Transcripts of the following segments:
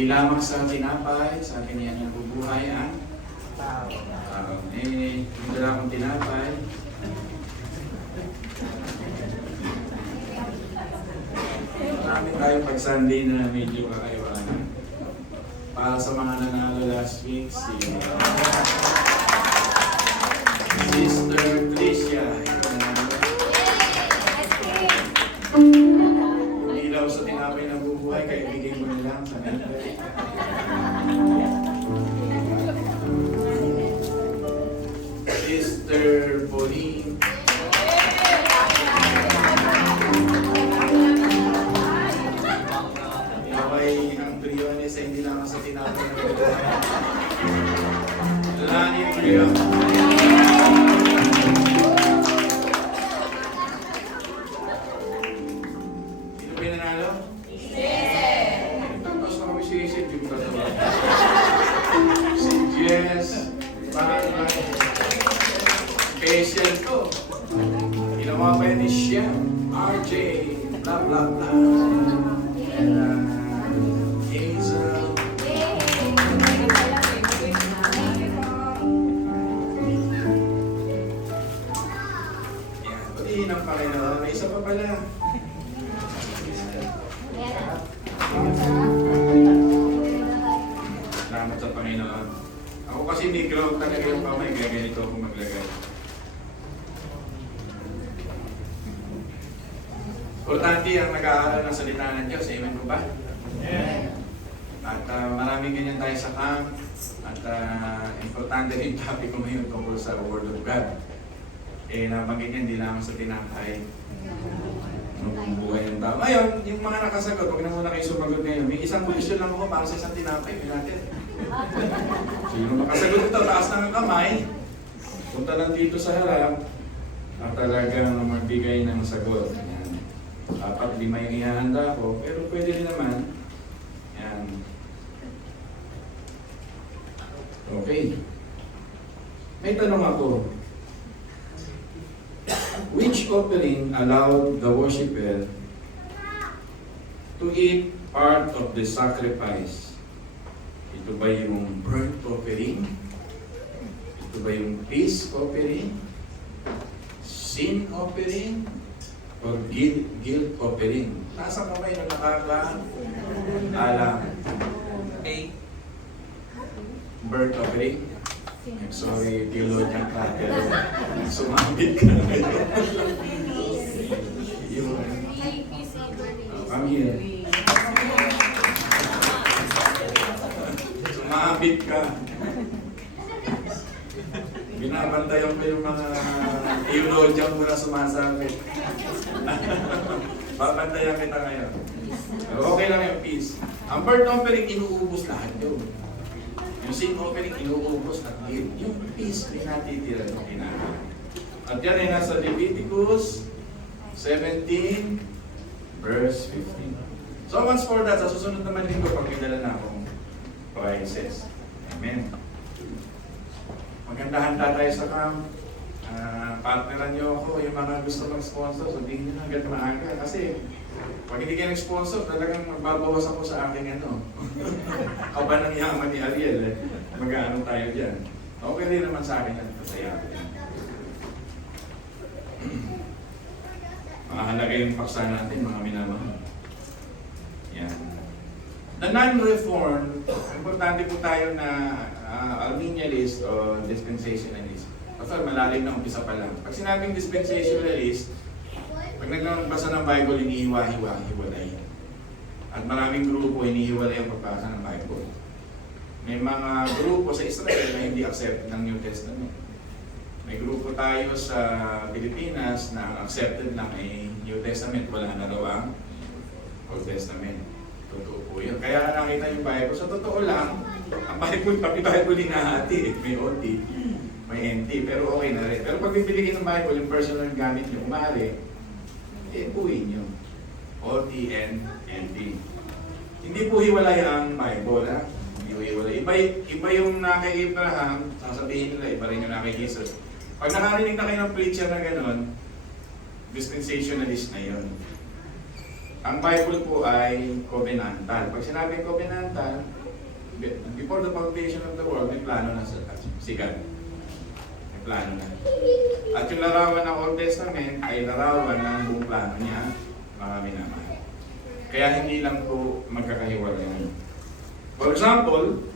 Hindi lamang sa tinapay, sa akin yan nabubuhay ang tao. Hindi lang akong tinapay. Marami tayong pag-Sunday na medyo kakaiwanan. Para sa mga nanalo last week, si Sister Tricia. Hindi daw sa tinapay na bubuhay, kaya ibigay mo nilang sa network. Sister Pauline. Yaway ang Briones ay hindi lang sa tinapay na bubuhay. Lani Briones. Special to. Ginawa pa yun ni Shem, RJ, blah blah blah. And Hazel. Yan, pati ng Panginoon. May isa pa pala. Salamat sa Panginoon. Ako kasi hindi grow talaga yung kamay, kaya ganito ako maglagay. Importante ang nag-aaral ng salita ng Diyos. Amen po ba? Yeah. At maraming ganyan tayo sa camp. At importante yung topic ko ngayon tungkol sa Word of God. Nabanggit niya, hindi lang sa tinapay. Anong buhay ng tao. Ngayon, yung mga nakasagot, huwag na muna kayo sumagot ngayon. May isang question lang ako para sa isang tinapay. May natin. Sino makasagot ito? Taas ng kamay. Punta lang dito sa harap. At talagang magbigay ng sagot. Dapat 5 yung ihahanda ko, pero pwede rin naman. Yan. Okay. May tanong ako. Which offering allowed the worshipper to eat part of the sacrifice? Ito ba yung burnt offering? Ito ba yung peace offering? Sin offering? Or guilt offering? Nasa kamay na nakaka-alam. A. Burnt offering. I'm sorry, theologian ka, pero sumambit ka na ngayon. Come here. Sumambit ka. Binabantayan ko yung mga theologian mo na sumasabi. Babantayan kita ngayon. Okay lang yung peace. Ang burnt offering, inuubos lahat yun. Yung sin offering, inuubos at yung peace, may natitira ng kinahan. At yan ay nasa Leviticus 17 verse 15. So once for that, sa susunod naman linggo, pag may dala na akong prizes. Amen. Maganda-handa tayo sa camp. Partneran nyo ako, yung mga gusto mag-sponsor, sabihin nyo na hanggang maaga. Kasi pag hindi kayo nag-sponsor, talagang magbabawas ako sa aking kaba ng yaman ni Ariel. Mag-ano tayo dyan. Okay rin naman sa akin yan. Kasaya ako yan. Mahalaga yung paksa natin, mga minamahal. Yan. The non-reformed, importante po tayo na Arminianist o dispensationalist. Basta malalim na umpisa pa lang. Pag sinabing dispensationalist, pag nagbasa ng Bible, inihiwa-hiwalay. At maraming grupo, inihiwalay ang pagbasa ng Bible. May mga grupo sa Israel na hindi accepted ng New Testament. May grupo tayo sa Pilipinas na ang accepted lang ay New Testament. Wala na raw ang Old Testament. Totoo po yun. Kaya nakita yung Bible. Sa totoo lang, ang Bible, Bible hinahati. May OT, may NT, pero okay na rin. Pero pag bibili ng Bible, yung personal gamit nyo, umari, buuin nyo. OT and NT. Hindi po hiwalay ang Bible, ha? Hindi po hiwalay. Iba yung nakay Abraham, sasabihin nila, iba rin yung nakay Jesus. Pag nakarinig na kayo ng preacher na gano'n, dispensationalist na yun. Ang Bible po ay covenantal. Pag sinabing covenantal, before the foundation of the world, may plano na si God. May plano na. At yung larawan ng Old Testament ay larawan ng buong plano niya, mga minamahal. Kaya hindi lang po magkakahiwalay. For example,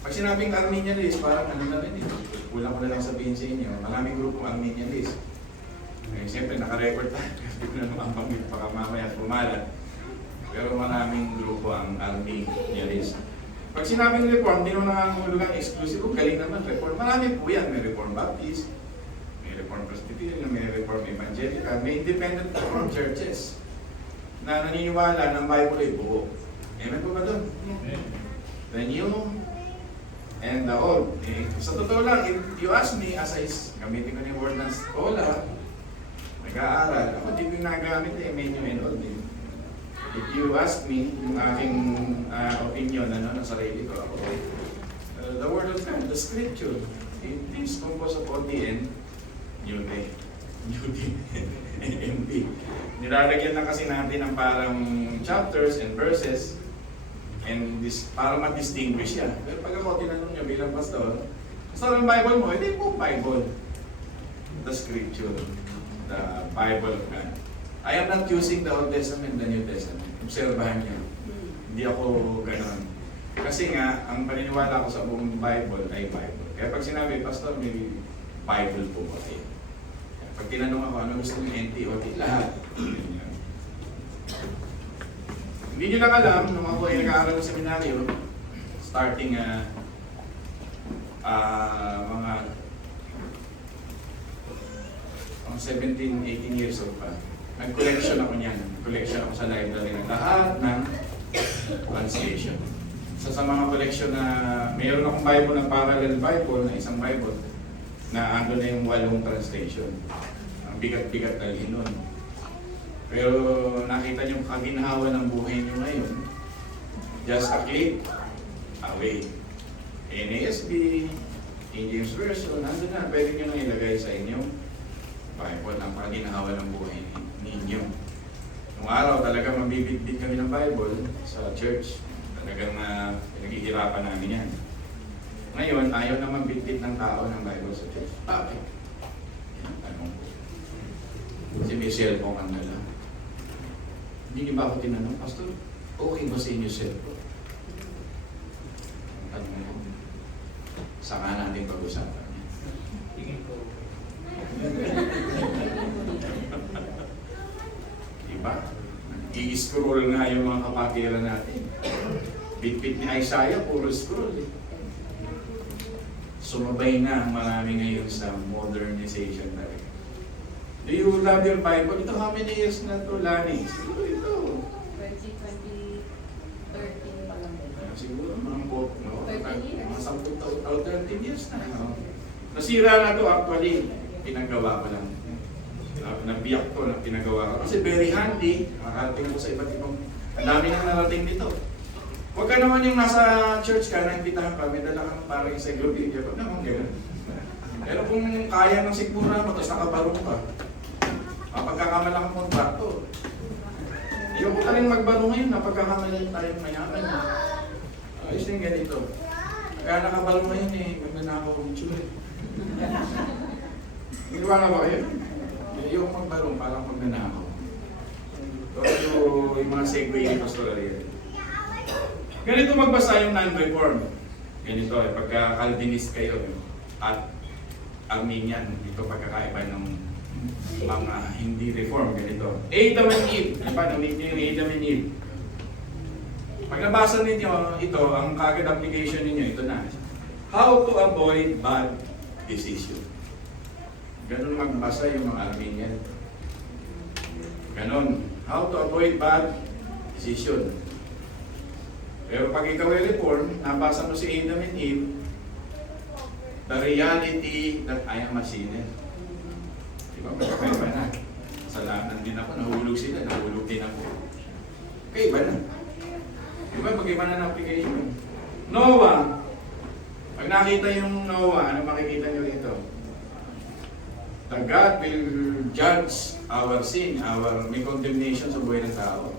pag sinabing Arminianist, parang ano na rin eh. Kulang ko na lang sabihin sa inyo, maraming grupong Arminianist. Eh, siyempre, naka-record tayo. Kasi ko na naman pamit, baka mamaya pumalat. Pero maraming grupo ang Arminianist. Pag sinabing Reform, hindi naman nangangahulugang exclusive. Kung galing naman, Reform. Marami po yan. May Reform Baptist, may Reform Presbyterian, may Reform Evangelical, may Independent Reform Churches na naniniwala ng Bible ay buo. Amen po ba doon? The New and the Old. Eh, sa totoo lang, if you ask me, as I gamitin ko na yung word ng scholar, nag-aaral, ako din yung nagamit eh, may New and Old din. If you ask me, yung aking opinion, ano, sa sarili ko, ako, the Word of God, the Scripture, it is composed of OTN, New Day, NMD. Nilalagyan na kasi natin ng parang chapters and verses, and this, para ma-distinguish yan. Pero pag ako tinanong nyo bilang pastor, ang Bible mo, hindi po Bible. The Scripture, the Bible of God. I am not using the Old Testament, the New Testament. Obserbahan niyo. Hindi ako gano'n. Kasi nga, ang paniniwala ko sa buong Bible ay Bible. Kaya pag sinabi, Pastor, may Bible po ba kayo? Pag tinanong ako, ano gusto mo NTOT? Lahat. Hindi nyo lang alam, nung ako ay nag-aaral ng seminaryo, starting mga 17, 18 years old pa. Nag-collection ako niyan. Nag-collection ako sa library ng lahat ng translation. Sa mga collection na mayroon akong Bible na parallel Bible, na isang Bible, na ando na yung 8 translation. Ang bigat-bigat dalhin nun. Pero nakita niyo kaginhawa ng buhay niyo ngayon. Just a click away. NASB, King James Version, nandun na. Pwede niyo nang ilagay sa inyong Bible ang kaginhawa ng buhay ninyo. Nung araw talaga mabibitbit kami ng Bible sa church. Talagang naghihirapan namin yan. Ngayon, ayaw na mabitbit ng tao ng Bible sa church. Bakit? Tanong ko. Kasi may cellphone ang dala. Hindi niyo ba ako tinanong, Pastor, okay ba sa inyo cellphone? Tanong ko. Saka natin pag-usapan yan. Tingin ko. Diba? I-scroll nga yung mga kapatiran natin. Bit-bit ni Isaiah, puro scroll eh. Sumabay na ang marami ngayon sa modernization talaga. Do you love your Bible? Ito, how many years na ito, Lani? Siguro ito. 2013 pa lang. Siguro mga 13 years. Mga 10 taon, 13 years na. No? Nasira na ito actually. Pinagawa ko lang. Nabiyak ko na pinagawa ko. Kasi very handy. Nakarating ko sa iba't ibang. Ang dami nang narating dito. Huwag ka naman yung nasa church ka, naimbitahan ka, may dala kang parang encyclopedia. Huwag naman gano'n. Pero kung kaya ng sigmura mo, tapos nakabarong ka, mapagkakamala kang kontrakto. Ayoko ka rin magbarong ngayon, napagkakamala tayong mayaman. Ayos din ganito. Kaya nakabarong ngayon eh, magnanakaw ang itsura. Ginawa na ba kayo? Ayoko magbarong, parang magnanakaw. So, yung mga segue ni Pastor Ariel. Ganito magbasa yung non-reform. Ganito eh, pagka Calvinist kayo at Arminian, ito pagkakaiba ng mga hindi reform, ganito. Adam and Eve, diba? Namit nyo yung Adam and Eve. Pag nabasa ninyo ito, ang kagad application ninyo, ito na. How to avoid bad decision. Ganon magbasa yung mga Arminian. Ganon. How to avoid bad decision. Pero pag ikaw ay reform, nabasa mo si Adam and Eve, the reality that I am a sinner. Diba? Magkakaiba na. Kasalanan din ako, nahulog sila, nahulog din ako. Kaiba na. Diba? Mag-iba na ng application. Noah. Pag nakita yung Noah, ano makikita nyo rito? The God will judge our sin, may condemnation sa buhay ng tao.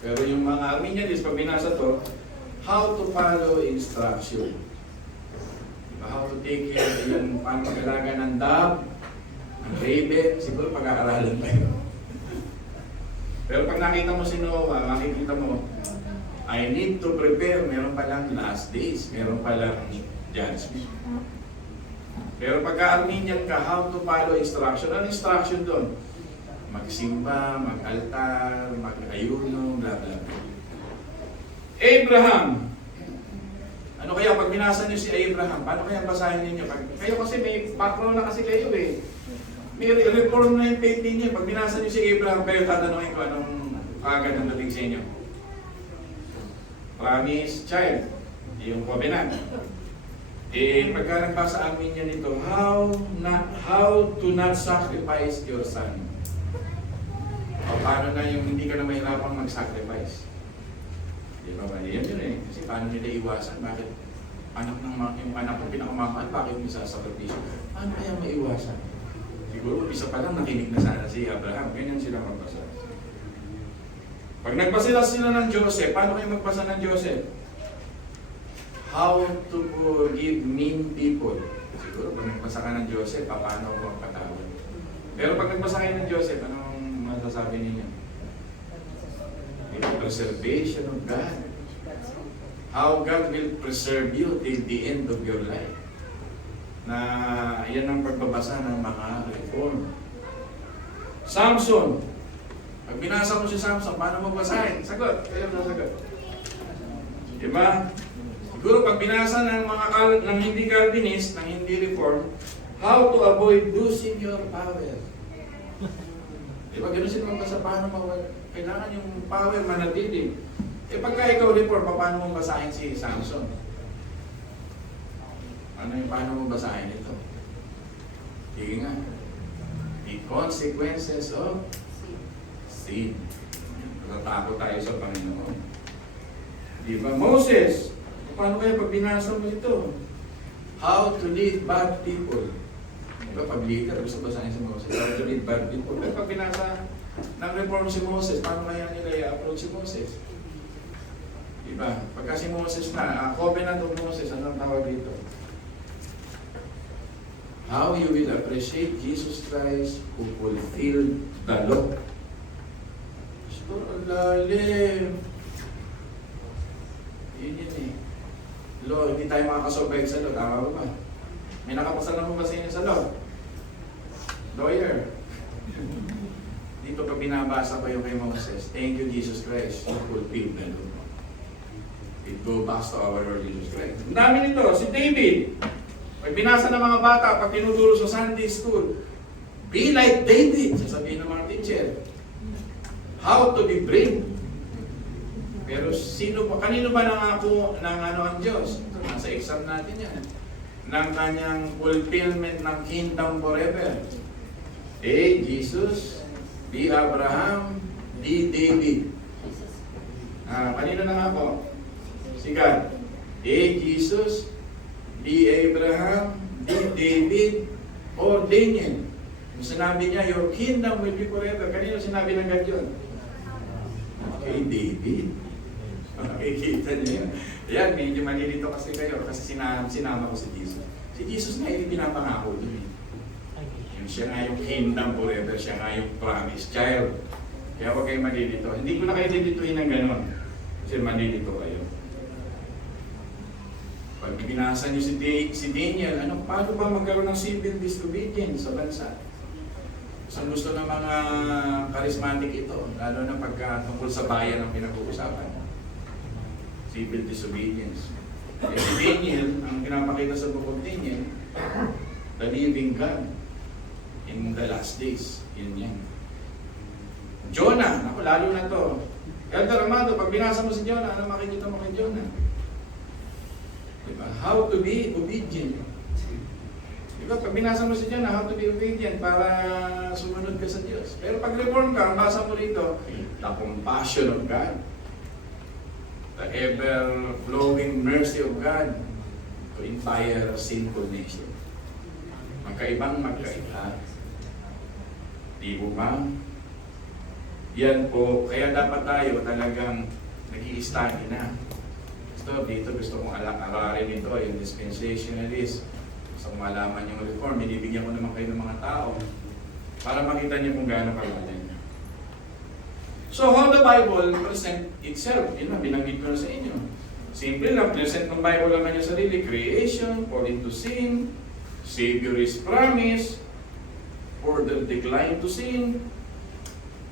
Pero yung mga Arminianist, pag binasa to, how to follow instruction. Diba? How to take care, yung paano mag-alaga ng dove, ng raven, siguro pag-aaralan tayo. Pero pag nakita mo si Noah, makikita mo, I need to prepare, meron palang last days, meron palang judgment. Pero pagka Arminian ka, how to follow instruction. Ano instruction doon? Magsimba, mag-altar, mag-ayuno, bla bla bla. Abraham. Ano kaya pag binasa niyo si Abraham, paano kaya basahin niyo? Kayo kasi may background na kasi kayo eh. May reform na yung faith niyo. Pag binasa niyo si Abraham, kayo tatanungin ko anong kagad ang dating sa inyo. Promise child, yung covenant. Pagka nagbasa amin yan ito, how to not sacrifice your son. O paano na yung hindi ka na mahirapang mag-sacrifice. Di ba ba? Yan yun eh. Kasi paano nila iwasan? Bakit yung anak ko pinakamahal, bakit may sasakripisyo? Paano kaya maiwasan? Siguro isa pa lang nakinig na sana si Abraham. Ganyan sila magbasa. Pag nagpasila sila ng Joseph, paano kayo magpasa ng Joseph? How to forgive mean people. Siguro pag nagpasa ka ng Joseph, paano ko magpatawad? Pero pag nagpasa kayo ng Joseph, anong masasabi ninyo? The preservation of God. How God will preserve you till the end of your life. Na yan ang pagbabasa ng mga reform. Samson. Pag binasa mo si Samson, paano mo basahin? Sagot. Kayo na sagot. Diba? Siguro pag binasa ng mga ng hindi Calvinist, ng hindi Reform, how to avoid losing your power. Diba? Ganun sila magbasa, paano mawala? Kailangan yung power manatili. Pagka ikaw Reform, paano mo basahin si Samson? Paano mo basahin ito? Sige nga. The consequences of sin. Natatakot tayo sa Panginoon. Diba? Moses, paano kaya pag binasa mo ito? How to lead bad people. Diba? Pag leader, gusto basahin si Moses. How to lead bad people. Pero pag binasa ng reform si Moses, paano kaya nila i-approach si Moses? Diba? Pagka si Moses na, covenant of Moses, anong tawag dito? How you will appreciate Jesus Christ who fulfilled the law. So, lalim. Yun eh. Law, hindi tayo makakasurvive sa law. Tama ba ba? May nakapasal na mo ba sa inyo sa law? Lawyer. Dito pag binabasa ko yung kay Moses, thank you Jesus Christ who fulfilled the law. It go back to our Lord Jesus Christ. Ang dami nito, si David. Pag binasa ng mga bata, pag tinuturo sa Sunday school, be like David, sasabihin ng mga teacher. How to be brave. Pero kanino ba nangako ng ang Diyos? Ito, nasa exam natin yan. Ng kanyang fulfillment ng kingdom forever. A. Jesus, B. Abraham, D. David. Kanino nangako? Si God. A. Jesus, D. Abraham, D. David, or Daniel. Yung sinabi niya, your kingdom will be forever. Kanino sinabi ng God yun? Kay David. Makikita niyo yan. Ayan, medyo malilito kasi kayo kasi sinama ko si Jesus. Si Jesus nga yung pinapangako dun eh. Yung siya nga yung kingdom forever, siya nga yung promised child. Kaya huwag kayo malilito. Hindi ko na kayo lilituin ng gano'n. Kasi malilito kayo. Pag binasa niyo si Daniel, paano ba magkaroon ng civil disobedience sa bansa? Gusto ng mga charismatic ito, lalo na pagka tungkol sa bayan ang pinag-uusapan. Civil disobedience. Si Daniel, ang pinapakita sa book of Daniel, the living God in the last days. Yun yan. Jonah, lalo na to. Elder Amado, pag binasa mo si Jonah, ano makikita mo kay Jonah? Diba? How to be obedient. Diba? Pag binasa mo si Jonah, how to be obedient para sumunod ka sa Diyos. Pero pag reform ka, ang basa mo rito, the compassion of God. The ever-flowing mercy of God to entire sinful nation. Magkaibang magkaiba. Di ba? Yan po, kaya dapat tayo talagang nag-i-study na. Gusto kong ararin ito, yung dispensationalist. Gusto kong malaman yung reform, binibigyan ko naman kayo ng mga tao para makita niyo kung gaano kalagayan niyo. So how the Bible present itself, yun na, binanggit ko na sa inyo. Simple lang, present ng Bible ang kanyang sarili, creation, fall into sin, Savior is promise, order decline to sin,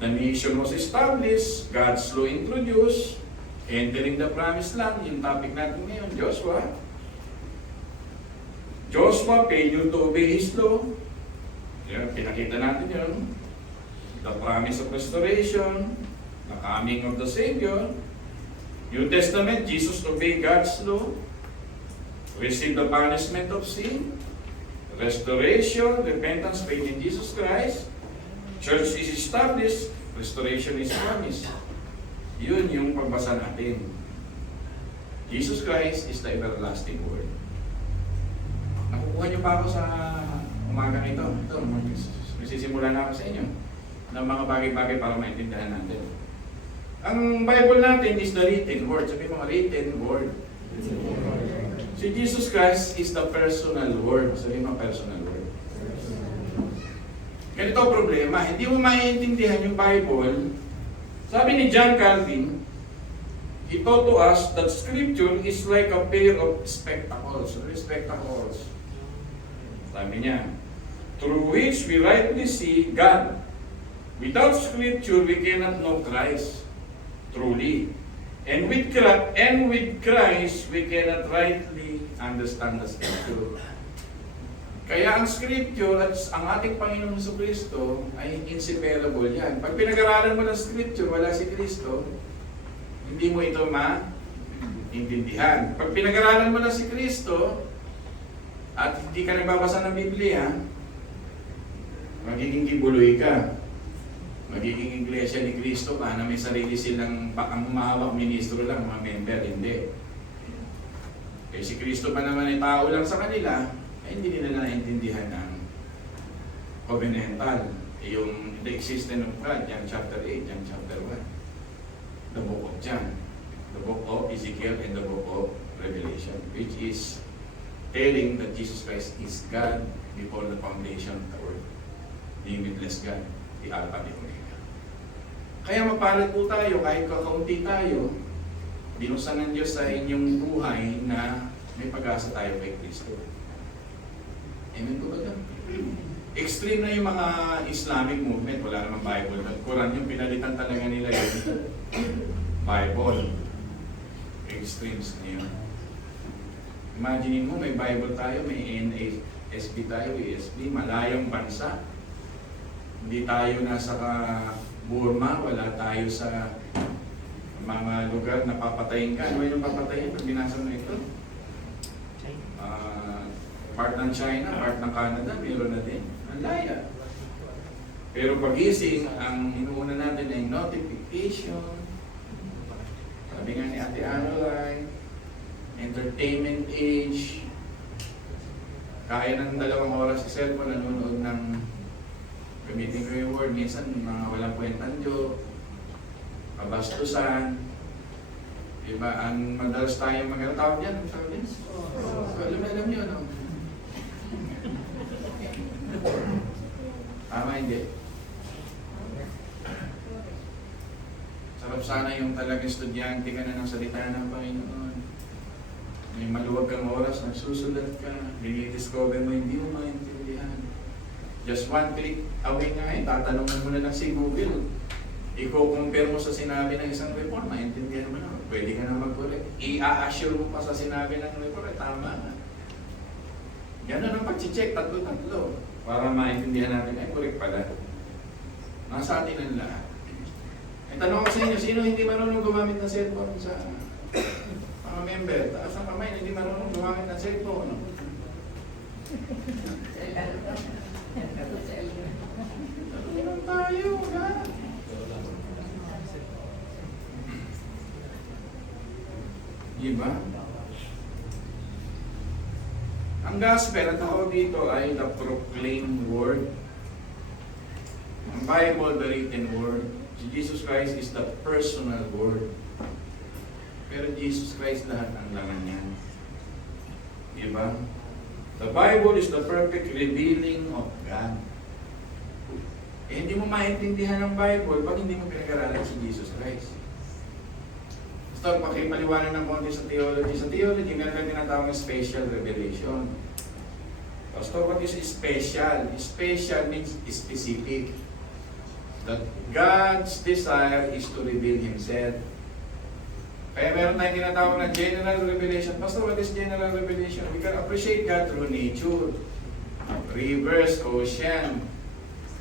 the nation was established, God's law introduced, entering the promised land, yung topic natin ngayon, Joshua. Joshua failure to obey His law. Yan, pinakita natin yun. The promise of restoration, the coming of the Savior. New Testament, Jesus obeyed God's law, received the punishment of sin, restoration, repentance, faith in Jesus Christ, church is established, restoration is promised. Yun yung pagbasa natin. Jesus Christ is the everlasting Word. Nakukuha niyo pa ako sa umagang ito. Ito, magsisimula na ako sa inyo ng mga bagay-bagay para maintindihan natin. Ang Bible natin is the written Word. Sabi mga written Word. Si Jesus Christ is the personal Word. Sabi mga personal Word. Ganito ang problema. Hindi mo maiintindihan yung Bible. Sabi ni John Calvin, he taught to us that Scripture is like a pair of spectacles. Spectacles. Sabi niya, through which we rightly see God. Without Scripture, we cannot know Christ truly. And with Christ, we cannot rightly understand the Scripture. Kaya ang Scripture at ang ating Panginoon Jesucristo ay inseparable yan. Pag pinag-aralan mo ng Scripture, wala si Kristo, hindi mo ito maintindihan. Pag pinag-aralan mo na si Kristo at hindi ka nagbabasa ng Biblia, magiging kibuloy ka. Magiging iglesia ni Kristo ka na may sarili silang ang humahawak ministro lang, mga member, hindi. Eh si Kristo pa naman ay tao lang sa kanila, ay hindi nila naintindihan ang covenantal, yung the existence of God, John chapter 8, John chapter 1. The book of John, the book of Ezekiel, and the book of Revelation, which is telling that Jesus Christ is God before the foundation of the world, the limitless God, the Alpha and Omega. Kaya mapalad po tayo, kahit kakaunti tayo, binuksan ng Diyos sa inyong buhay na may pag-asa tayo kay Kristo. Amen po ba doon? Extreme na yung mga Islamic movement, wala namang Bible. Quran yung pinalitan talaga nila yung Bible. Extremes na yun. Imagine mo, may Bible tayo, may NASB tayo, ESB, malayong bansa. Hindi tayo nasa Burma, wala tayo sa mga lugar na papatayin ka. Ano yung papatayin pag binasa mo ito? Part ng China, part ng Canada, meron na din. Ang laya. Pero pagising, ang inuuna natin ay notification. Sabi nga ni Ate Aroline, entertainment age. Kaya ng 2 oras sa cellphone, nanonood ng gamitin ko yung word, minsan mga walang kwentang joke, kabastusan. Diba? Ang madalas tayo tawag yan, tawag yan? Alam nyo, no? Tama, hindi. Sarap sana yung talagang estudyante ka na ng salita ng Panginoon. May maluwag kang oras, nagsusulat ka, dinidiscover mo, hindi mo maintindihan. Just one click away nga tatanungan mo na lang si Google. I-compare mo sa sinabi ng isang report, maintindihan mo na. Pwede ka na mag-correct. I-assure mo pa sa sinabi ng report, tama na. Ganun ang pag-check, tatlo-tatlo. Para maintindihan natin, ay correct pala. Nasa atin ang lahat. Eh, tanong ko sa inyo, sino hindi marunong gumamit ng cellphone sa mga member? Taas ang kamay na hindi marunong gumamit ng cellphone. Tanong tayo, ha? Diba? Ang gospel, ang tawag dito ay the proclaimed word. Ang Bible, the written word. Si Jesus Christ is the personal Word. Pero Jesus Christ lahat ang laman niya. Diba? The Bible is the perfect revealing of God. Eh, hindi mo maintindihan ang Bible pag hindi mo pinag-aralan si Jesus Christ. Basta pakipaliwanag ng konti sa theology. Sa theology, meron ka tinatawag ng special revelation. Pastor, what is special? Special means specific. That God's desire is to reveal Himself. Kaya meron tayong tinatawag na general revelation. Pastor, what is general revelation? We can appreciate God through nature. Rivers, ocean,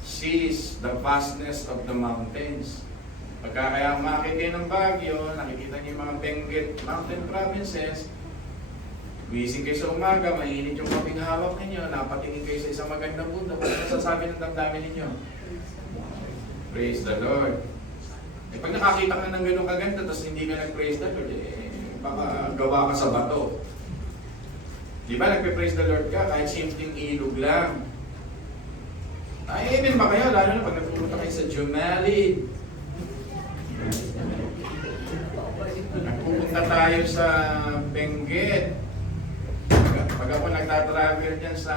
seas, the vastness of the mountains. Pagka kaya makikita kayo ng Baguio, nakikita niyo yung mga Benguet mountain provinces, gising kayo sa umaga, mainit yung kaping hawak ninyo, napatingin kayo sa isang magandang bundok, ano nasasabi ng damdamin ninyo? Praise the Lord. Eh, pag nakakita ka ng gano'ng kaganda, tapos hindi ka nag-praise the Lord, eh, baka gawa ka sa bato. Di ba, nagpe-praise the Lord ka, kahit simpleng ilog lang. Ay, amen ba kayo? Lalo na pag nagpupunta kayo sa Jumalid. Nagpupunta tayo sa Benguet. Pag ako nagtatravel dyan sa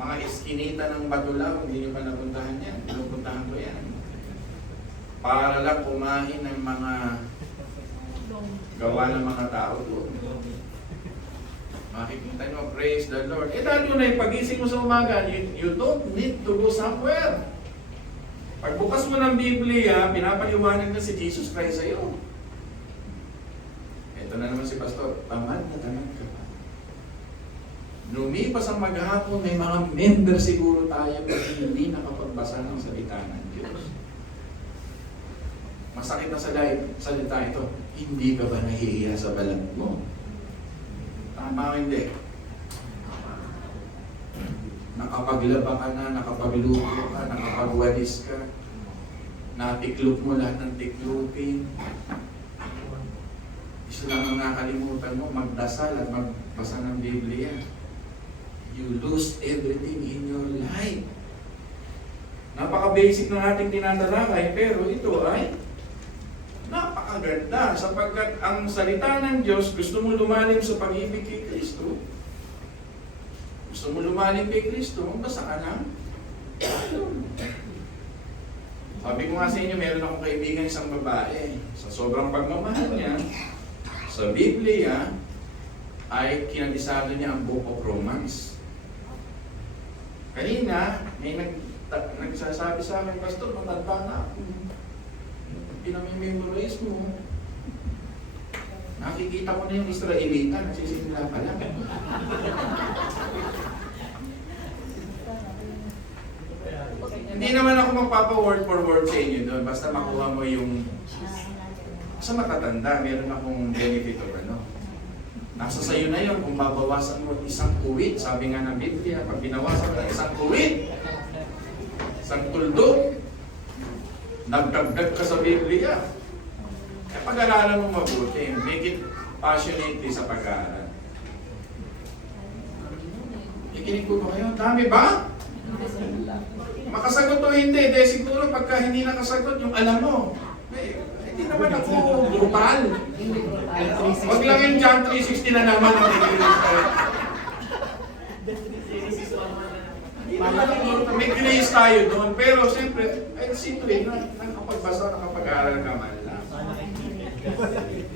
mga iskinita ng Batulaw, hindi nyo pa napuntahan yan. Pinupuntahan ko yan. Para lang kumain ng mga gawa ng mga tao doon. Makikita nyo, praise the Lord. Eh lalo na yung pagising mo sa umaga, you don't need to go somewhere. Pagbukas mo ng Biblia, pinapaliwanag na si Jesus Christ sa iyo. Ito na naman si Pastor, tamad na tamad ka pa. Lumipas ang maghapon, may mga member siguro tayo na hindi nakapagbasa ng salita ng Diyos. Masakit na salita ito, hindi ka ba nahihiya sa balat mo? Tama o hindi? Nakapaglaba ka na, nakapagluto ka, nakapagwadis ka, natiklop mo lahat ng tiklopin. Isa lang ang nakalimutan mo, magdasal at magbasa ng Biblia. You lose everything in your life. Napaka-basic ng ating tinatalakay, pero ito ay napakaganda sapagkat ang salita ng Diyos, gusto mo lumalim sa pag-ibig kay Kristo. Gusto mo lumalim kay Kristo, magbasa ka lang. Sabi ko nga sa inyo, meron akong kaibigan isang babae. Sa sobrang pagmamahal niya, sa Biblia, ay kinadisado niya ang Book of Romans. Kanina, may nagsasabi sa akin, Pastor, matanda na ako. Pinamimemorize mo. Nakikita ko na yung Israelita, nagsisimula pa lang. Hindi naman ako magpapa-word for word sa inyo doon, basta makuha mo yung sa matatanda, meron akong benefit of ano. Nasa sayo na yun, kung babawasan mo isang kuwit, sabi nga ng Biblia, pag binawasan mo ng isang kuwit, isang tuldok, nagdagdag ka sa Biblia. Eh, pag-aralan mo mabuti, make it passionately sa pag-aaral. Ikinig ko ba kayo? Dami ba? Makasagot o hindi? De, siguro pagka hindi nakasagot, yung alam mo, eh, hindi naman ako brutal. Huwag lang yung John 3:16 na naman ang may grace tayo doon, pero siyempre, ay simple, nakapagbasa, nakapag-aaral ka man lang.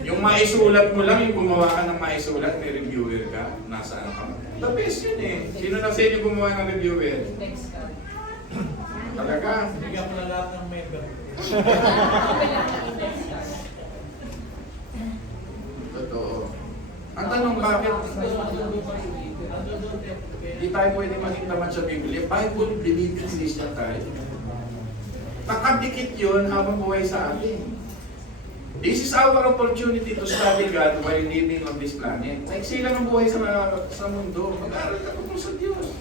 Yung maisulat mo lang, yung gumawa ka ng maisulat, may reviewer ka, nasaan ka. The best yun eh. Sino na sa inyo gumawa ng reviewer? Next ka. Talaga? Bigyan ko na lahat ng member. Totoo. Ang tanong, bakit hindi tayo pwede maging naman sa Biblia? Bible believing Christian tayo. Nakadikit yun habang buhay sa atin. This is our opportunity to study God while living on this planet. Maiksi lang ang buhay sa mundo. Mag-aaral ka tungkol sa Diyos.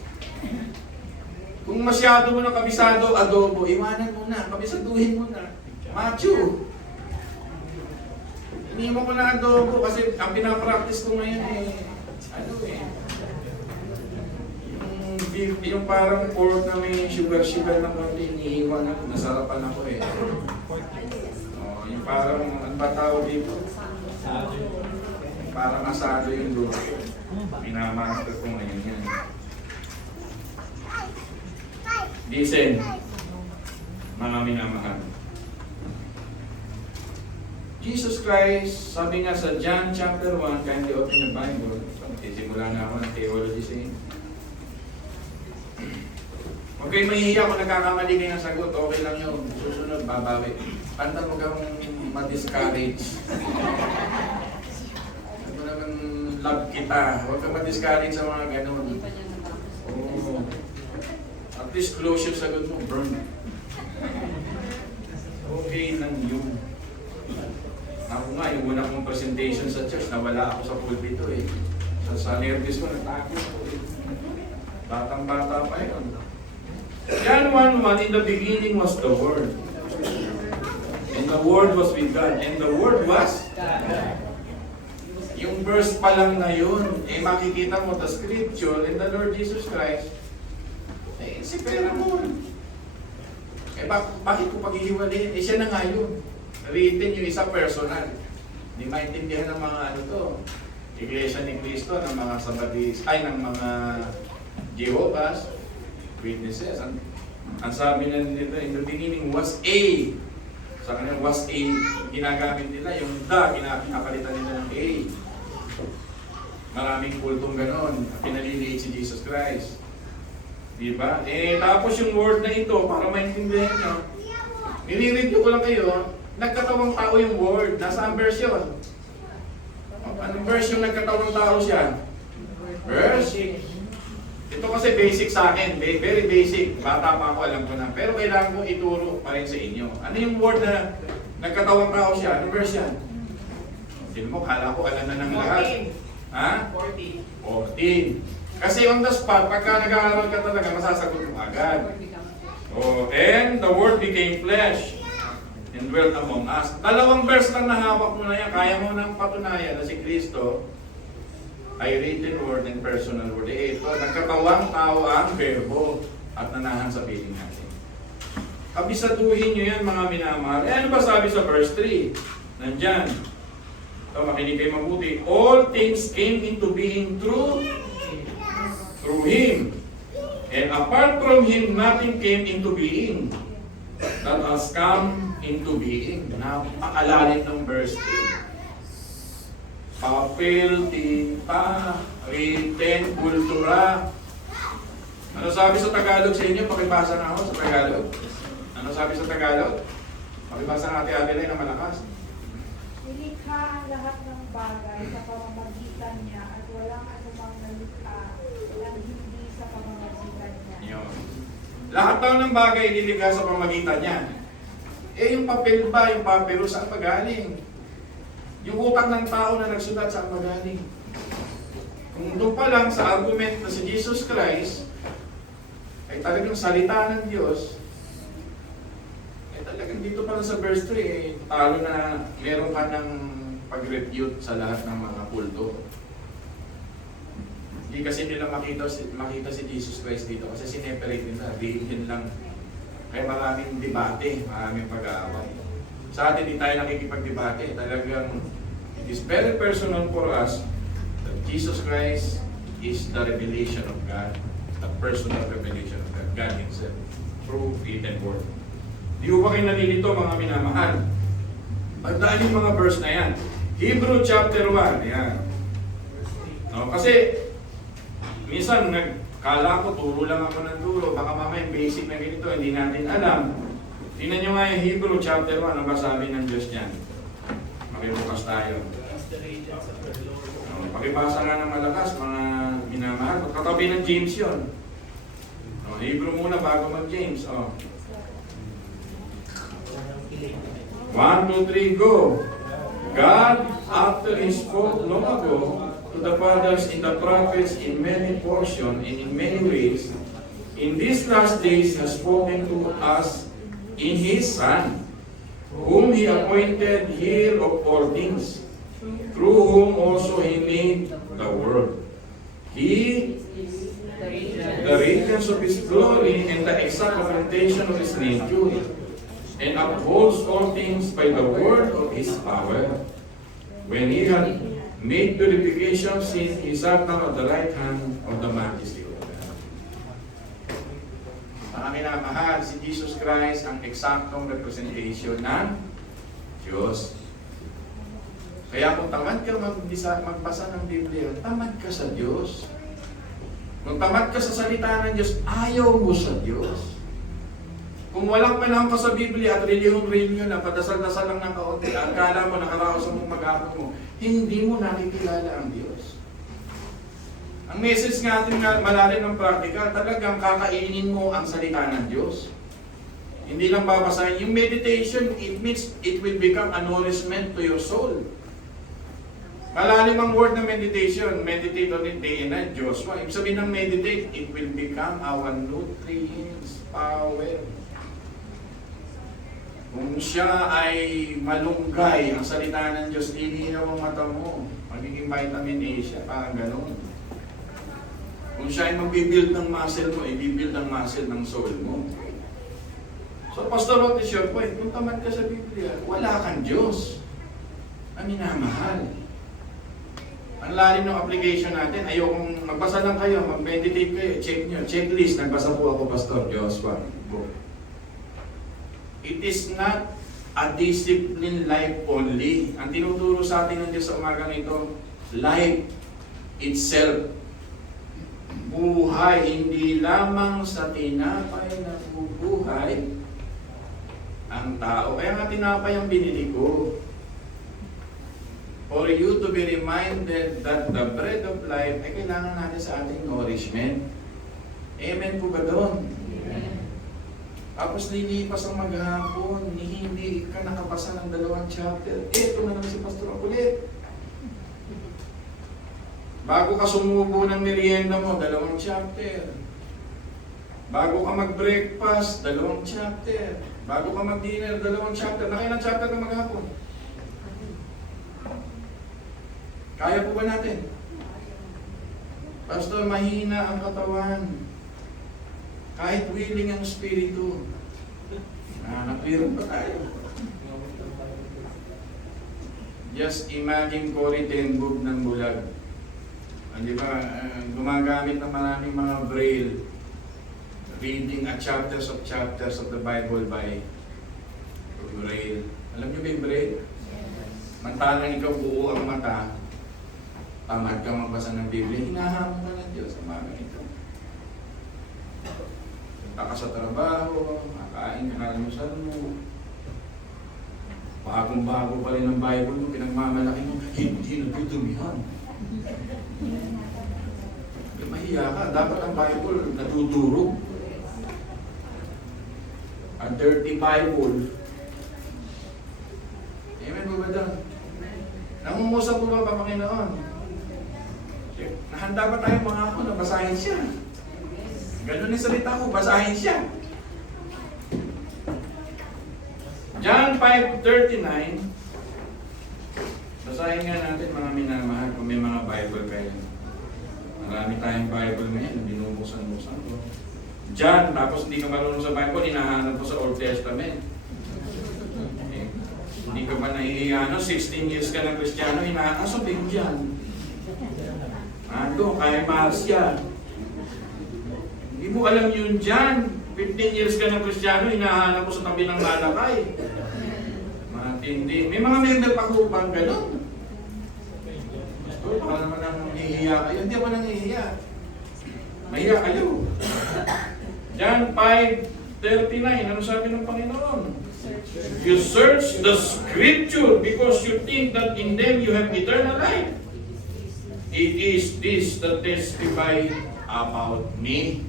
Kung masyado mo na kabisado, adobo, iwanan mo na, kabisaduhin mo na. Macho. Iniwan ko na adobo kasi ang pinapractice ko ngayon yung parang pork na may sugar na konti, iniiwan ako, nasarapan ako Parang, ano ba tawag dito? Sabi. Parang asado yung luto. Minamaster ko ngayon yan. Listen, mga minamahal. Jesus Christ, sabi nga sa John chapter 1, kindly open the Bible. Simula na ako ng theology sa inyo. Huwag kayong mahihiya kung nagkakamali kayo ng sagot, okay lang yun. Susunod, babawi. Panta mo kang ma-discourage. Ito naman, love kita. Huwag kang ma-discourage sa mga ganun. Hindi pa niya natapos. Oo. At least close yung sagot mo, burn. Okay lang yun. Ako nga, yung una kong presentation sa church, nawala ako sa pulpito eh. Sa nervous ko, natakot ako eh. Batang-bata pa yun. John 1:1, in the beginning was the Word. And the Word was with God. And the Word was? Yung verse pa lang na yun, eh makikita mo the scripture in the Lord Jesus Christ, eh si Peramon. Eh bakit ko paghihiwalay? Eh siya na nga yun. Written yung isa personal. Hindi maintindihan ng mga ano to. Iglesia ni Cristo, ng mga Sabadis, ay ng mga Jehovah's Witnesses. Ang sabi na nila, in the beginning was A. Sa kanila was A, ginagamit nila. Yung the, pinapalitan nila ng A. Maraming kultong ganon. Pinaliliit si Jesus Christ. Diba? Eh, tapos yung word na ito, para maintindihan nyo, nire-review ko lang kayo, nagkatawang tao yung word. Nasaan verse yun? Anong verse yung nagkatawang tao siya? Verse. Ito kasi basic sa akin, very basic. Bata pa ako, alam ko na. Pero kailangan ko ituro pa rin sa inyo. Ano yung word na nagkatawang tao siya? Anong verse yan? Hindi mo, kala ko alam na ng lahat. Ha? 14. Kasi on the spot, pagka nag-aaral ka talaga, masasagot mo agad. Oh, and the word became flesh and dwelt among us. Dalawang verse lang na hawak mo na yan. Kaya mo nang patunayan na si Kristo ay written word and personal word. Eh, ito, nagkatawang tao ang verbo at nanahan sa piling natin. Kabisaduhin nyo yan, mga minamahal. Eh, ano ba sabi sa verse 3? Nandyan. Ito, makinig kayo mabuti. All things came into being through Him. And apart from Him, nothing came into being that has come into being. Napakalalim ng verse 3. Papel, tinta, written, kultura. Ano sabi sa Tagalog sa inyo? Pakibasa na ako sa Tagalog. Ano sabi sa Tagalog? Pakibasa na ate-ate na ng malakas. Nilikha ang lahat ng bagay sa pamamagitan niya at walang anumang nalikha walang hindi sa pamamagitan niya. Yun. Lahat daw ng bagay nilikha sa pamamagitan niya. Eh yung papel ba, yung papyrus, saan magaling? Yung utak ng tao na nagsulat, saan magaling? Kung doon pa lang sa argument na si Jesus Christ ay talagang salita ng Diyos, eh talagang dito pa lang sa verse 3, eh, talo na meron ka ng pag-refute sa lahat ng mga kulto. Hindi kasi nila makita si Jesus Christ dito kasi sineperate nila, din lang. Kaya maraming debate, maraming pag-aaway. Sa atin, di tayo nakikipag-debate. Talagang, it is very personal for us that Jesus Christ is the revelation of God, the personal revelation of God, God Himself, through written word. Di ba kayo nalilito, mga minamahal? Pagdaan yung mga verse na yan. Hebrew chapter 1, yan. No, kasi, minsan, kala ko, turo lang ako ng turo. Baka mamaya, basic na ganito, hindi natin alam. Tingnan nyo nga yung Hebrew chapter 1, ano ba sabi ng Diyos niyan? Makibukas tayo. Pakibasa nga ng malakas, mga minamahal. Katabi ng James yun. Hebrew muna bago mag-James. 1, 2, 3, go! God, after He spoke long ago to the fathers and the prophets in many portions and in many ways, in these last days has spoken to us in His Son, whom He appointed heir of all things, through whom also He made the world. He, the radiance of His glory and the exact representation of His nature, and upholds all things by the word of his power. When he had made purification of sin, he sat down at the right hand of the majesty of God. Mga minamahal, si Jesus Christ ang eksaktong representation ng Diyos. Kaya kung tamad ka magbasa ng Biblia, tamad ka sa Diyos. Kung tamad ka sa salita ng Diyos, ayaw mo sa Diyos. Kung walang panahon ka sa Biblia at reliyon na padasal-dasal lang ng kaunti, akala mo nakaraos ang maghapon mo, hindi mo nakikilala ang Diyos. Ang message nga atin nga malalim ng praktika, talagang kakainin mo ang salita ng Diyos. Hindi lang babasahin. Yung meditation, it means it will become a nourishment to your soul. Malalim ang word ng meditation. Meditate on it day and night, Joshua. Ibig sabihin ng meditate, it will become our nutrients, power. Kung siya ay malunggay, ang salita ng Diyos, lilinaw ang mata mo. Magiging vitamin A siya, parang gano'n. Kung siya ay mag-build ng muscle mo, i-build ang muscle ng soul mo. So, Pastor, what is your point? Kung tamad ka sa Biblia, wala kang Diyos. Ang minamahal. Ang lalim ng application natin, ayokong magbasa lang kayo, mag-meditate kayo, check nyo, checklist, nagbasa po ako, Pastor Joshua. It is not a discipline life only. Ang tinuturo sa atin ng Diyos sa umagang ito, life itself. Buhay, hindi lamang sa tinapay na bubuhay ang tao. Kaya nga tinapay ang binili ko. For you to be reminded that the bread of life ay kailangan natin sa ating nourishment. Amen po ba doon? Tapos lilipas ang maghapon, hindi ka nakapasa ng 2 chapter. Ito na naman si Pastor ulit. Bago ka sumubo ng merienda mo, 2 chapter. Bago ka mag-breakfast, 2 chapter. Bago ka mag-dinner, 2 chapter. Nakailang chapter ka maghapon? Kaya po ba natin? Pastor, mahina ang katawan. Kahit willing ang spirito. Nakapirong pa tayo. Just imagine Cory Tenbug ng bulag. Di ba, gumagamit ng maraming mga braille. Reading chapters of the Bible by braille. Alam niyo ba yung braille? Mantalang ikaw buo ang mata, tamad ka magbasa ng Biblia, hinahamon ka ng Diyos sa mga ito. Punta ka sa trabaho, makain ka ng almusal mo, bagong-bago pa rin ang Bible mo, pinagmamalaki mo, hindi nagtutumihan. Mahiya ka, dapat ang Bible natuturo. A dirty Bible. Amen po ba doon? Nangungusap po ba pa Panginoon? Nahanda ba tayo mga ako na basahin siya? Ganun yung salita ko, basahin siya. John 5:39. Basahin nga natin mga minamahal kung may mga Bible kayo. Marami tayong Bible ngayon, binubuksan-buksan ko. John, tapos hindi ka marunong sa Bible, hinahanap mo sa Old Testament. Hindi ka ba nahihiya, 16 years ka ng Kristiyano, hinahanap sa Big John. Ando, kay Marcia. Hindi mo alam yun dyan. 15 years ka ng Kristiyano, hinahanap mo sa tabi ng Malakay. Matindi. May mga member pa ko bang gano'n? Pastor, baka naman ang nahihiya kayo. Hindi ako nahihiya. Mahiya kayo. John 5:39. Ano sabi ng Panginoon? You search the Scripture because you think that in them you have eternal life. It is this that testify about me.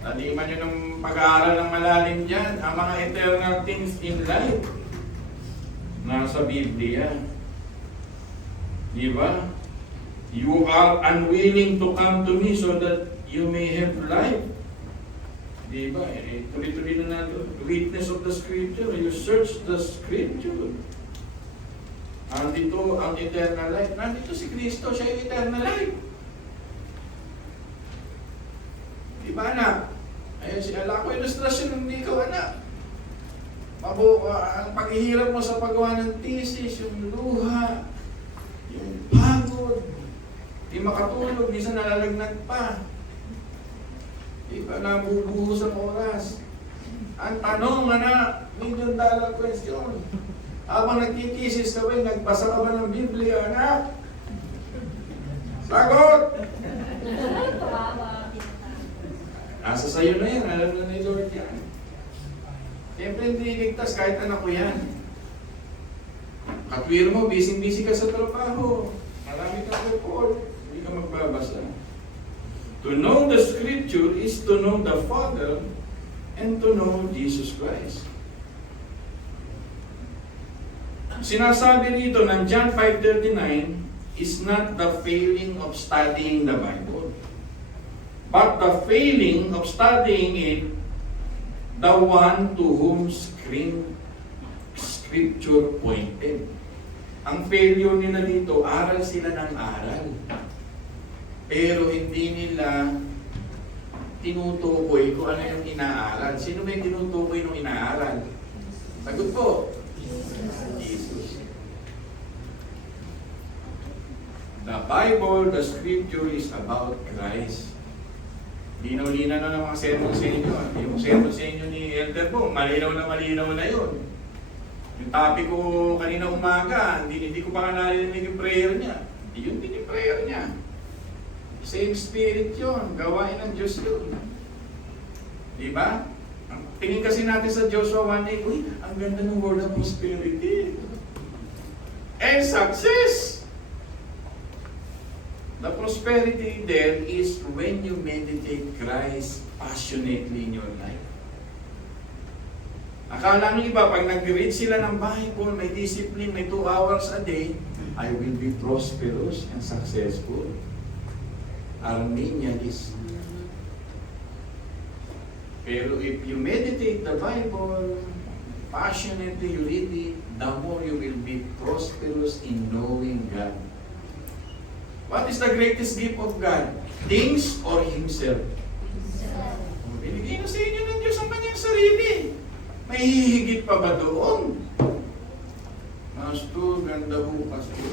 Tadiman nyo ng pag-aaral ng malalim dyan, ang mga eternal things in life. Nasa Biblia. Di ba? You are unwilling to come to me so that you may have life. Di ba? Tuloy-tuloy na natin. Witness of the Scripture. You search the Scripture. Nandito ang eternal life. Nandito si Kristo, siya yung eternal life. Diba anak? Ayan si ala ko, ilustrasyon ng hindi ikaw anak. ang paghihirap mo sa paggawa ng thesis, yung luha, yung pagod, di makatulog, minsan nalalagnat pa. Di ba nabubuhos ang oras? Ang tanong, anak, $1,000,000 question. Habang nagtitisis ka ba, nagbasa ka ba ng Biblia, anak? Sagot! Nasa sayo na yan, alam na ni Lord yan. Siyempre hindi ligtas kahit anak ko yan. Katwiro mo, busy-busy ka sa trabaho. Marami kang report, hindi ka magbabasa. To know the Scripture is to know the Father and to know Jesus Christ. Sinasabi rito ng John 5:39 is not the failing of studying the Bible, but the failing of studying it the one to whom Scripture pointed. Ang failure nila dito, aral sila ng aral. Pero hindi nila tinutukoy kung ano yung inaaral. Sino ba yung tinutukoy ng inaaral? Sagot po. Jesus. The Bible, the Scripture is about Christ. Linaw-linaw na ng mga sermon sa inyo. Yung sermon sa inyo ni Elder po, malinaw na yun. Yung topic ko kanina umaga, hindi ko pa nga narinig yung prayer niya. Yun din yung prayer niya. Same spirit yun. Gawain ng Diyos yun. Diba? Tingin kasi natin sa Joshua 1:8, uy, ang ganda ng word of prosperity. And success. The prosperity there is when you meditate Christ passionately in your life. Akala ng iba, pag nag-read sila ng Bible, may discipline, may 2 hours a day, I will be prosperous and successful. Arminianism. Pero if you meditate the Bible, passionately you read it, the more you will be prosperous in knowing God. What is the greatest gift of God? Things or Himself? Binigay na sa inyo ng Diyos ang kanyang sarili. May hihigit pa ba doon? Master, ganda bukas po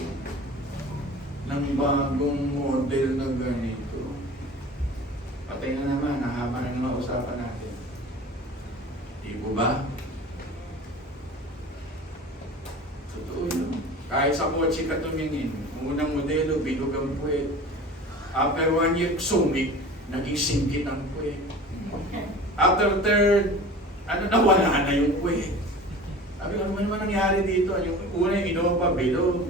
ng bagong model na ganito. Patay na naman, nahaba na naman usapan natin. Di po ba? Totoo yun. Kahit sa kotse ka tumingin, unang modelo, bilog ang puwet. After 1 year, sumik, naging singkit ang puwet. After third, nawala na yung puwet. Sabi ko, ano naman nangyari dito? Yung una, yung Innova, bilog.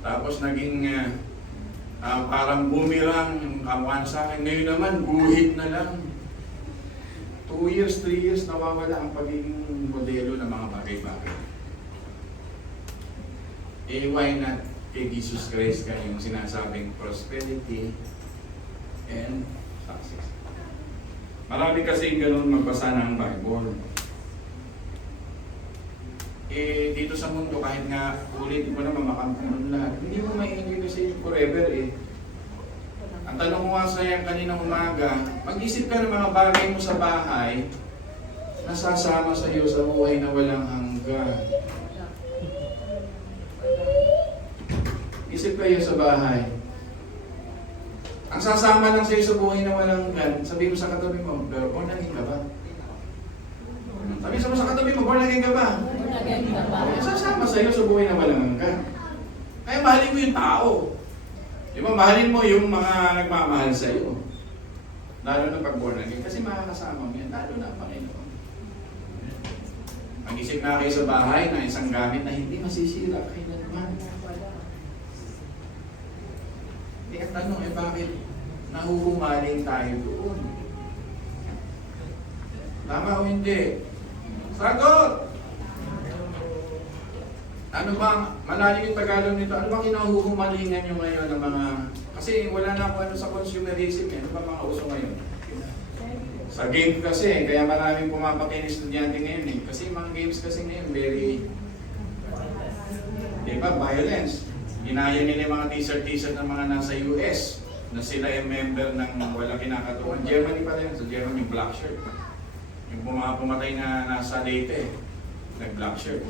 Tapos naging parang bumirang kamuhan sa akin. Ngayon naman, guhit na lang. 2 years, 3 years, nawawala ang pagiging modelo ng mga bagay-bagay. Eh, why not kay Jesus Christ ka yung sinasabing prosperity and success? Marami kasi ganun magbasa ng Bible. Eh, dito sa mundo, kahit nga ulit mo naman makampunan lahat, hindi mo ma-enjoy kasi forever eh. Ang tanong ko nga sa'yo kaninang umaga, mag-isip ka ng mga bagay mo sa bahay na sasama sa iyo sa buhay na walang hanggan. Isip kayo sa bahay. Ang sasama lang sa iyo sa buhay na walang hanggan, sabihin mo sa katabi mo, born again ka ba? Sabihin mo sa katabi mo, born again ka ba? Sasama sa iyo sa buhay na walang hanggan. Kaya mahalin mo yung tao. Di ba, mahalin mo yung mga nagmamahal sa iyo. Lalo na pag born again. Kasi makakasama mo yan. Lalo na ang Panginoon. Mag-isip na kayo sa bahay na isang gamit na hindi masisira kailanman. Ang tanong bakit nahuhumaling tayo doon? Tama o hindi? Sagot! Ano bang, malalim yung Tagalog nito, ano bang kinahuhumalingan nyo ngayon ng mga, kasi wala na ako sa consumerism eh, ano ba mga uso ngayon? Sa game kasi, kaya maraming pumapatay ng estudyante ngayon eh, kasi mga games kasi ngayon, very, di ba, violence. Ginaya nila yung mga t-shirt ng mga nasa US na sila yung member ng walang kinakatuan. Germany pa rin, sa Germany, black shirt. Yung mga pumatay na nasa Leyte, nag-black shirt.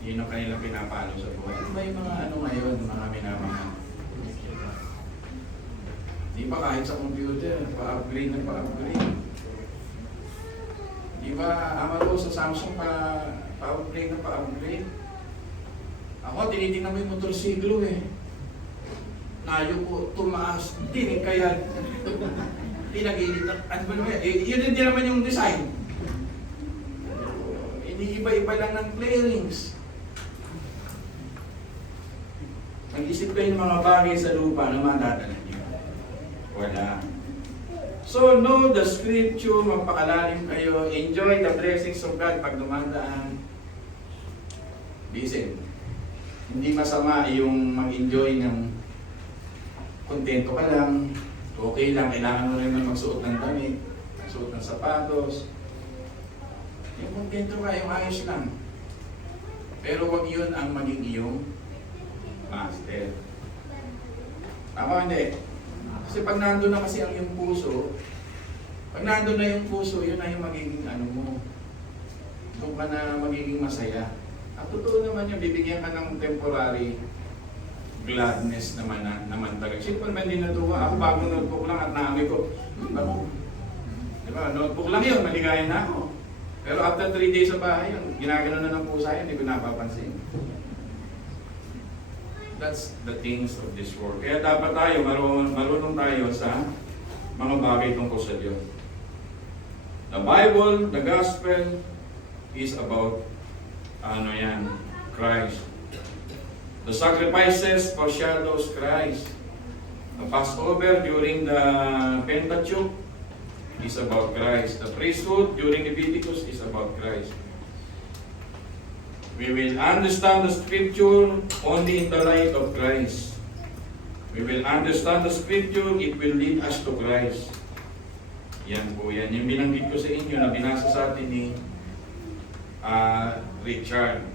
Yun ang kanilang pinapalo sa buhay. Ano ba yung mga ano ngayon, mga minamahal? Di ba kahit sa computer, pa-upgrade na pa-upgrade? Di ba amalo sa Samsung pa-upgrade na pa-upgrade? Ako, tinitingnan mo yung motorsiklo eh. Nayo ko, tumaas, dinig kaya. Pinag-ilit na, ano ba naman yan? Yun din naman yung design. Hindi iba-iba lang ng clearings. Mag-isip kayo ng mga bagay sa lupa na madadala niyo. Wala. So, know the scripture, magpakalalim kayo, enjoy the blessings of God pag dumadaan. Listen, hindi masama yung mag-enjoy ng kontento ka lang, okay lang, kailangan mo rin magsuot ng damit, magsuot ng sapatos. Yung kontento ka, yung ayos lang. Pero wag yun ang maging iyong master. Tama hindi? Kasi pag nandun na kasi ang iyong puso, pag nandun na yung puso, yun na yung magiging ano mo. Doon ka na magiging masaya. At totoo naman yung bibigyan ka ng temporary gladness naman talaga. Simple man din natuwa. Ako bagong notebook lang at naamoy ko, ako. Diba? Notebook lang yun, maligaya na ako. Pero after 3 days sa bahay, ginagano na ng pusa yun, hindi ko napapansin. That's the things of this world. Kaya dapat tayo, marunong tayo sa mga bagay tungkol sa Diyos. The Bible, the Gospel, is about Christ. The sacrifices foreshadows Christ. The Passover during the Pentateuch is about Christ. The priesthood during Leviticus is about Christ. We will understand the scripture only in the light of Christ. We will understand the scripture, it will lead us to Christ. Yan po yan. Yung binanggit ko sa inyo na binasa sa atin ni Richard.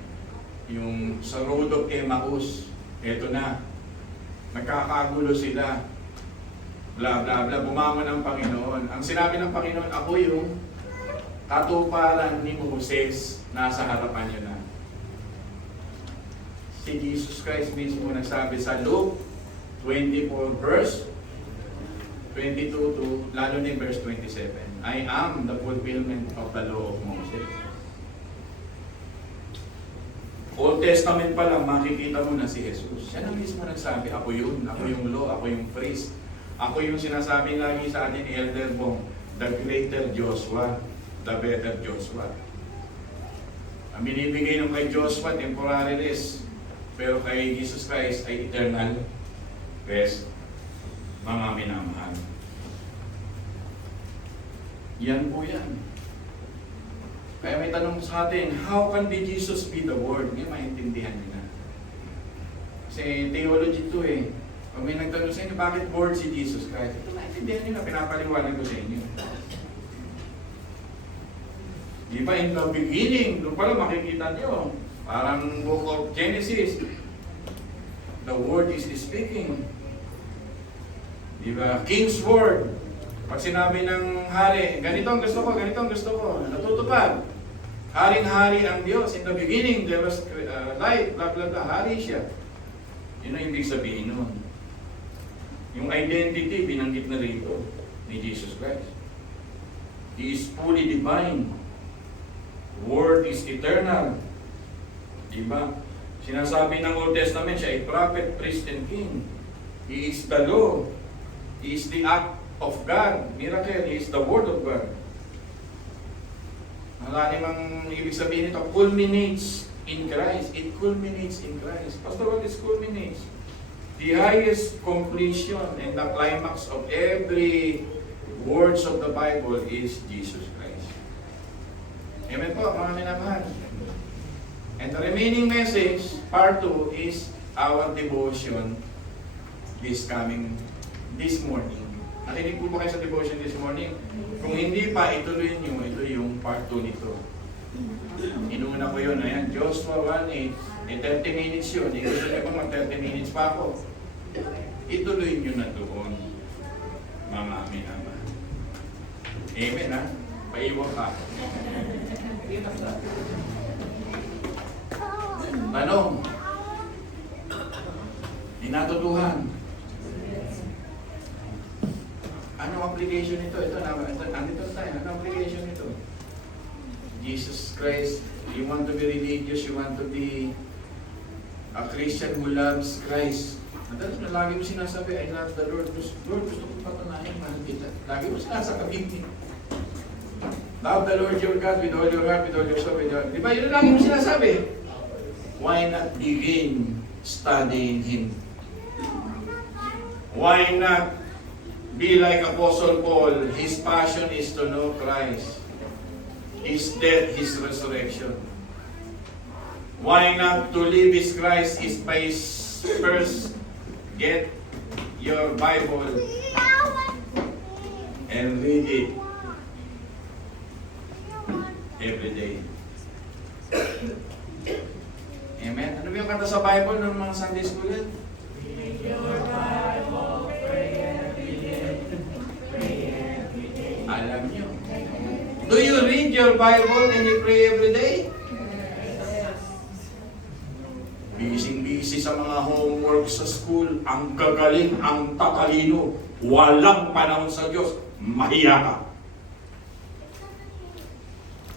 Yung sa Road of Emmaus. Eto na. Nagkakagulo sila. Bla bla bla. Bumangon ang Panginoon. Ang sinabi ng Panginoon, ako yung katuparan ni Moses. Nasa harapan niyo na. Si Jesus Christ mismo nagsabi sa Luke 24 verse 22 to lalo na verse 27. I am the fulfillment of the law of Moses. Old Testament pa lang makikita mo na si Jesus. Siya na mismo nagsabi, ako yun, ako yung law, ako yung priest. Ako yung sinasabi lagi sa atin ni Elder Bong, the greater Joshua, the better Joshua. Ang binibigay ng kay Joshua, temporary rest. Pero kay Jesus Christ ay eternal rest, mga minamahal. Yan po yan. Kaya may tanong sa atin, how can be Jesus be the Word? Ngayon maintindihan nyo na. Kasi theology ito eh. Pag may nagtanong sa inyo, bakit Word si Jesus Christ? Ito maintindihan nyo na, pinapaliwanag ko sa inyo. Di ba, in the beginning, doon pala makikita nyo, parang book of Genesis, the Word is speaking. Di ba? King's Word. Pag sinabi ng hari, ganito ang gusto ko, ganito ang gusto ko, natutupad. Haring-hari ang Diyos. In the beginning, there was light, blah, blah, blah. Hari siya. Yun ang ibig sabihin nun. Yung identity, binanggit na rito ni Jesus Christ. He is fully divine. Word is eternal. Diba? Sinasabi ng Old Testament, siya ay prophet, priest, and king. He is the law. He is the act of God. Miracle. He is the word of God. Malalim ang ibig sabihin nito, culminates in Christ. It culminates in Christ. Pastor, what is culminates? The highest completion and the climax of every words of the Bible is Jesus Christ. Amen po, mga minamahal. And the remaining message, part 2, is our devotion this morning. Nakinig po ba kayo sa devotion this morning? Kung hindi pa, ituloy nyo. Ito yung part 2 nito. Inuna ko yun. Ayan, Joshua 1:8. 30 minutes yun. Ituloy nyo kung mag 30 minutes pa ako. Ituloy nyo na doon. Mga amin-ama. Amen ha? Paiwan ka. Tanong. Di natutuhan. Anong application nito? Nandito tayo. Anong application nito? Jesus Christ, you want to be religious, you want to be a Christian who loves Christ. Madalas na lagi mo sinasabi, I love the Lord. Lord, gusto ko patunayan, mahal kita. Lagi mo sinasabi. Love the Lord your God with all your heart, with all your soul, with all... Di ba? Yun ang lagi mo sinasabi. Why not begin studying Him? Why not be like Apostle Paul? His passion is to know Christ. His death, His resurrection. Why not to live His Christ is by first get your Bible and read it every day. Amen? Ano ba yung kanta sa Bible ng mga Sunday school yan? Read your Bible, pray every day, pray every day. Alam nyo. Do you read your Bible and you pray every day? Busy-busy sa mga homework sa school, ang gagaling, ang tatalino, walang panahon sa Diyos, mahiya ka.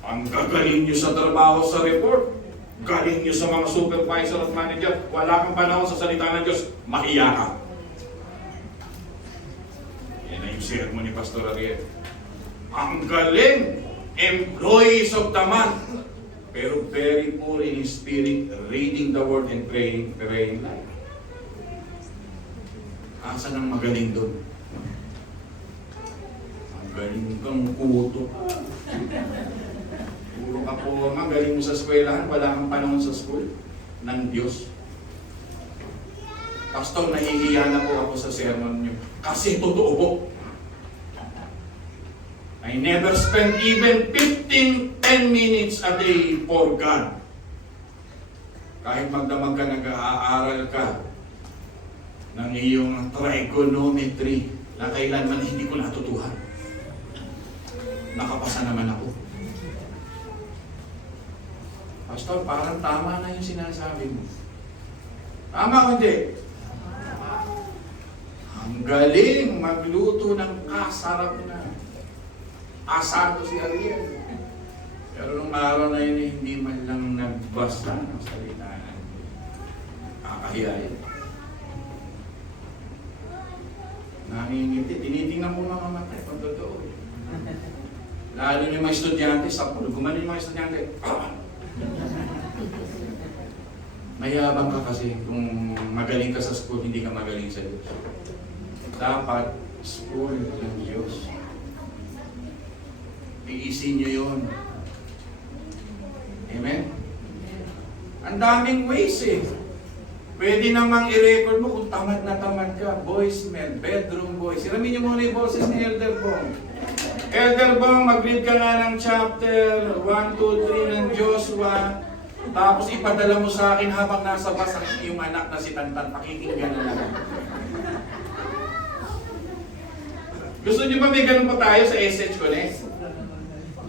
Ang gagaling nyo sa trabaho sa report, galing nyo sa mga supervisor at manager, wala kang panahon sa salita ng Diyos, mahiya ka. Yan na yung sermon ni Pastor Ariel. Ang galing, employees of the month, pero very poor in spirit, reading the word and praying life. Asan ang magaling doon? Ang galing kang kuto. Puro ka po, ang galing mo sa eskwelahan, wala kang panahon sa school ng Diyos. Pastor, nahihiya na po ako sa sermon niyo. Kasi totoo po. I never spend even 10 minutes a day for God. Kahit magdamag ka, nag-aaral ka ng iyong trigonometry na kailanman hindi ko natutuhan. Nakapasa naman ako. Pastor, parang tama na yung sinasabi mo. Tama o hindi? Ang galing magluto ng kasarap na. Asado si Ariel. Pero nung araw na yun, hindi man lang nagbasa ng salita na kakahiya yun. Nangingiti. Tinitingnan mo mga matay kung totoo. Lalo yung mga estudyante, sa pulo. Gumanin yung mga estudyante. Mayabang ka kasi kung magaling ka sa school, hindi ka magaling sa Diyos. Dapat school ng Diyos. Iisin nyo yun. Amen? Ang daming ways eh. Pwede namang i-record mo kung tamad na tamad ka. Voicemail, bedroom voice. Siramin nyo muna yung boses ni Elder Bong. Elder Bong, mag-read ka nga ng chapter 1, 2, 3 ng Joshua. Tapos ipadala mo sa akin habang nasa bus ang iyong anak na si Tantan. Pakikinggan na lang. Gusto nyo ba may ganun pa tayo sa SH Connect?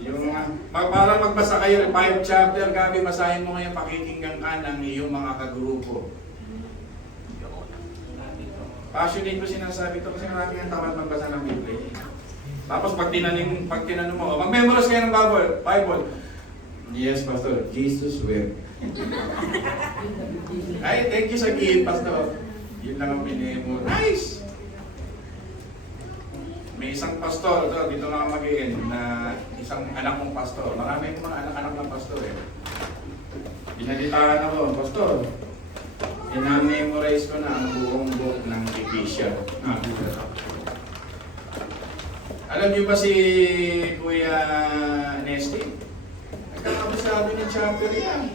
Yung para magbasa kayo ng 5 chapter, gabi basahin mo ngayon, pakikinggan ka ng iyong mga kagrupo. Passionate ko sinasabi ito kasi marami ang tamad magbasa ng Biblia. Tapos pag tinanong mo, mag-memorize kayo ng Bible. Yes, Pastor. Jesus wept. Ay, thank you sa gift, Pastor. Yun lang ang minemo. Nice! May isang pastor, dito nga mag-iin, na isang anak kong pastor. Marami yung mga anak-anak ng pastor eh. Pinalitaan ako, Pastor, ina-memorize ko na ang buong book ng Ephesians. Alam niyo ba si Kuya Nesty? Nagkakabisado ng chapter yan.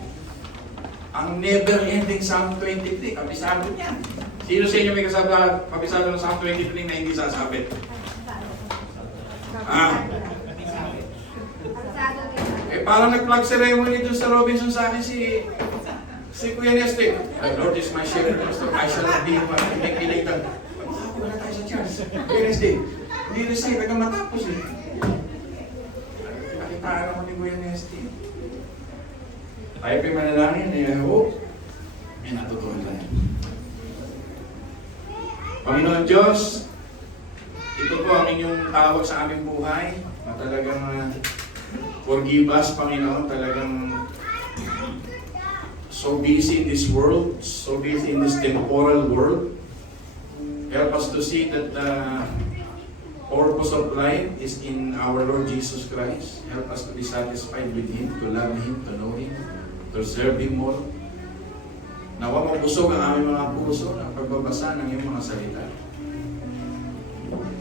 Ang never-ending Psalm 23, kabisado niya. Sino sa inyo may kabisado ng Psalm 23 na hindi sasabit? Parang nag-plug ceremony dun sa Robinson sa akin si Kuya Nesty. Lord is my shepherd, I shall not be one. Pinag-pinag lang. Wala tayo sa church. Kuya Nesty, hindi rin sa'yo, matapos eh. binabantaan ako ni Kuya Nesty. Tayo pa manalangin, I hope may natutunan tayo. Panginoon Diyos, ito po ang inyong tawag sa aming buhay, na talagang forgive us, Panginoon, talagang so busy in this world, so busy in this temporal world. Help us to see that the purpose of life is in our Lord Jesus Christ. Help us to be satisfied with Him, to love Him, to know Him, to serve Him more. Nawa mabusog ang aming mga puso ng pagbabasa ng iyong mga salita.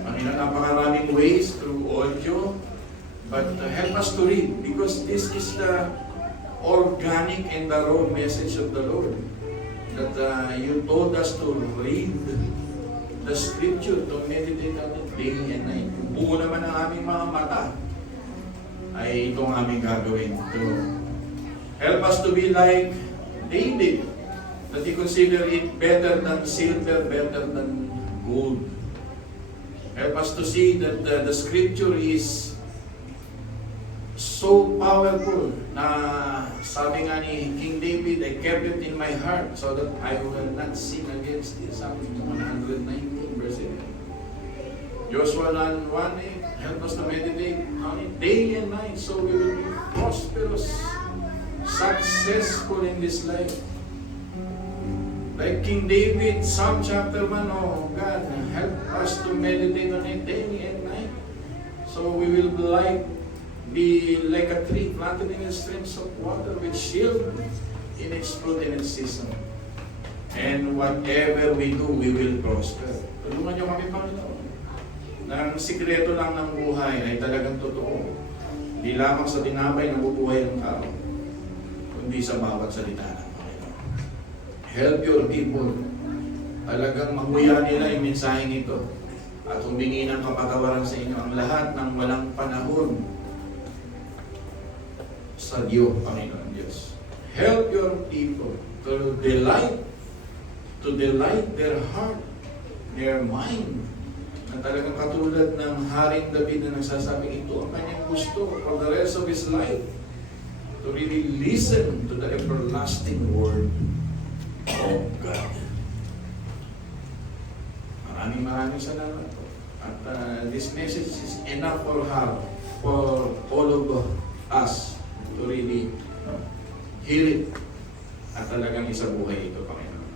Panginoon, napakaraming ways through audio, but help us to read because this is the organic and the raw message of the Lord. That you told us to read the scripture, to meditate on it day and night. Kung buo naman ang aming mga mata, ay itong aming gagawin. To help us to be like David, that he consider it better than silver, better than gold. Help us to see that the scripture is so powerful na sabi nga ni King David, I kept it in my heart so that I will not sin against thee. Sabi mo 119 verse 8. Joshua 1:8, help us to meditate on it day and night so we will be prosperous, successful in this life. Like King David, Psalm chapter 1, oh God, help us to meditate on it day and night. So we will be like a tree planted in the streams of water with shield in its fruit in its season. And whatever we do, we will prosper. Tulungan niyo kami, Panginoon. Ang sikreto lang ng buhay ay talagang totoo. Hindi lamang sa tinapay na bubuhay ng tao, kundi sa bawat salita ng Panginoon. Help your people. Talagang mahuya nila yung mensaheng ito at humingi ng kapatawaran sa inyo ang lahat ng walang panahon sa Diyos, Panginoon Diyos. Help your people to delight their heart, their mind, na talagang katulad ng Haring David na nagsasabing ito ang kanyang gusto for the rest of his life, to really listen to the everlasting word of God. Maraming salamat po. At this message is enough for all of us to really hear it at talagang isabuhay ito, Panginoon.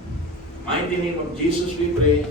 Mighty name of Jesus we pray.